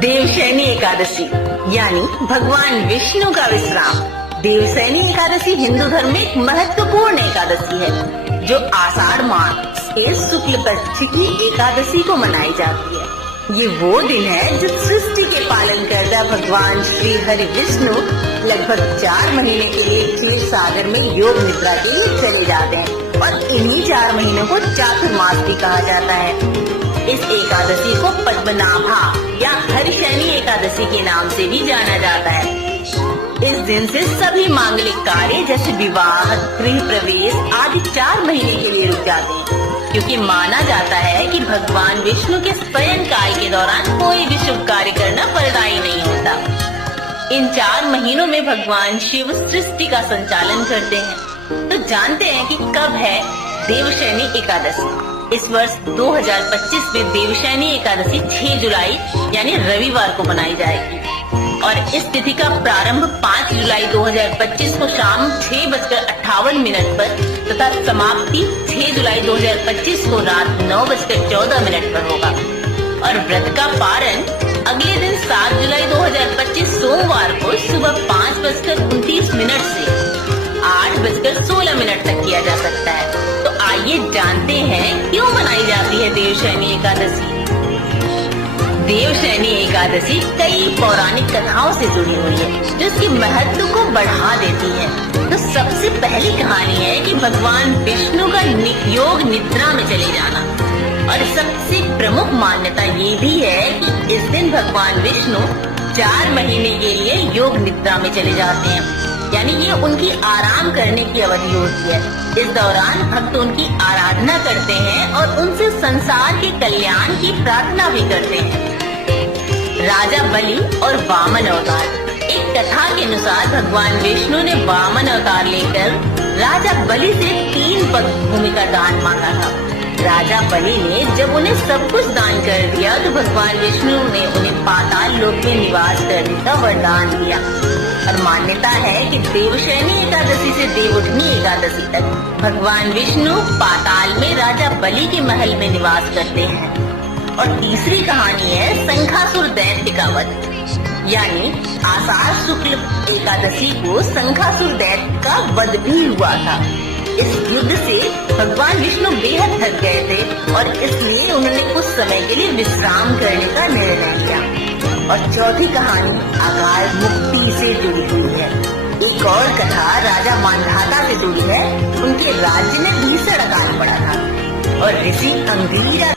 देवशयनी एकादशी यानी भगवान विष्णु का विश्राम। देवशयनी एकादशी हिंदू धर्म में एक महत्वपूर्ण एकादशी है जो आषाढ़ मास के शुक्ल पक्ष की एकादशी को मनाई जाती है। ये वो दिन है जब सृष्टि के पालन करता भगवान श्री हरि विष्णु लगभग 4 महीने के लिए क्षीर सागर में योग निद्रा के लिए चले जाते हैं और इन्हीं 4 महीनों को चातुर्मास भी कहा जाता है। इस एकादशी को पद्मनाभा या हरिशयनी एकादशी के नाम से भी जाना जाता है। इस दिन से सभी मांगलिक कार्य जैसे विवाह, गृह प्रवेश आदि 4 महीने के लिए रुक जाते हैं, क्योंकि माना जाता है कि भगवान विष्णु के शयन काल के दौरान कोई भी शुभ कार्य करना फलदायी नहीं होता। इन 4 महीनों में भगवान शिव सृष्टि का संचालन करते हैं। तो जानते हैं कि कब है देवशयनी एकादशी। इस वर्ष 2025 में देवशयनी एकादशी 6 जुलाई यानी रविवार को मनाई जाएगी और इस तिथि का प्रारंभ 5 जुलाई 2025 को शाम 6:58 पर तथा समाप्ति 6 जुलाई 2025 को रात 9:14 पर होगा और व्रत का पारण अगले दिन 7 जुलाई 2025 सोमवार को सुबह 5:29 से 8:16 तक किया जा सकता है। तो आइए जानते हैं क्यों मनाई जाती है देवशयनी एकादशी। देवशयनी एकादशी कई पौराणिक कथाओं से जुड़ी हुई है जो इसके महत्व को बढ़ा देती है। तो सबसे पहली कहानी है कि भगवान विष्णु का योग निद्रा में चले जाना और सबसे प्रमुख मान्यता ये भी है कि इस दिन भगवान विष्णु 4 महीने के लिए योग निद्रा में चले जाते हैं, यानी ये उनकी आराम करने की अवधि होती है। इस दौरान भक्त उनकी आराधना करते हैं और उनसे संसार के कल्याण की प्रार्थना भी करते हैं। राजा बलि और वामन अवतार। एक कथा के अनुसार भगवान विष्णु ने वामन अवतार लेकर राजा बलि से 3 पग भूमि का दान मांगा था। राजा बलि ने जब उन्हें सब कुछ दान कर दिया तो भगवान विष्णु ने उन्हें पाताल लोक में निवास करने का वरदान दिया और मान्यता है कि देवशयनी एकादशी से देवउठनी एकादशी तक भगवान विष्णु पाताल में राजा बलि के महल में निवास करते हैं। और तीसरी कहानी है शंखासुर दैत्य का वध, यानी आषाढ़ शुक्ल एकादशी को शंखासुर दैत्य का वध भी हुआ था। इस युद्ध से भगवान विष्णु बेहद थक गए थे और इसलिए उन्होंने कुछ समय के लिए विश्राम करने का निर्णय लिया। और चौथी कहानी अकाल मुक्ति से जुड़ी हुई है। एक और कथा राजा मांधाता से जुड़ी है। उनके राज्य में भीषण अकाल पड़ा था और ऋषि अंगिरा